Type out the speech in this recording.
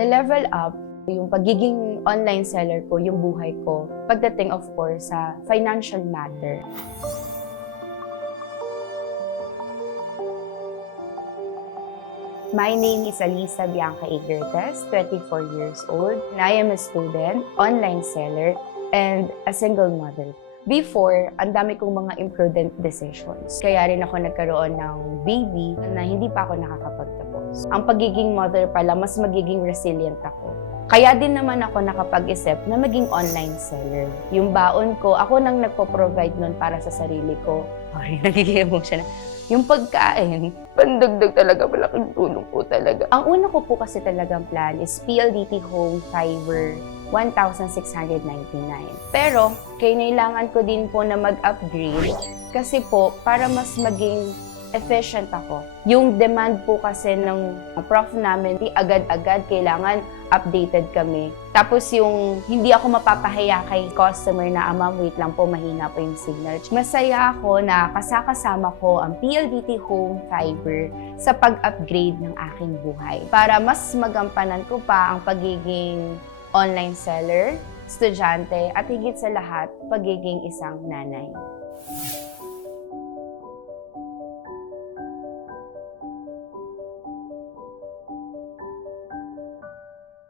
na-level up yung pagiging online seller ko, yung buhay ko, pagdating of course sa financial matter. My name is Alisa Bianca Igertes, 24 years old, and I am a student, online seller, and a single mother. Before, ang dami kong mga imprudent decisions. Kaya rin ako nagkaroon ng baby na hindi pa ako nakakapagtapos. Ang pagiging mother pala, mas magiging resilient ako. Kaya din naman ako nakapag-isip na maging online seller. Yung baon ko, ako nang nagpo-provide nun para sa sarili ko. Sorry, nagiging-emotional. Yung pagkain, pandagdag talaga, malaking tulong po talaga. Ang una ko po kasi talagang plan is PLDT Home Fiber 1,699. Pero, kailangan ko din po na mag-upgrade kasi po, para mas maging efficient ako. Yung demand po kasi ng prof namin, agad-agad kailangan updated kami. Tapos yung hindi ako mapapahiya kay customer na, ma'am, wait lang po, mahina po yung signal. Masaya ako na kasama ko ang PLDT Home Fiber sa pag-upgrade ng aking buhay. Para mas magampanan ko pa ang pagiging online seller, estudyante, at higit sa lahat, pagiging isang nanay.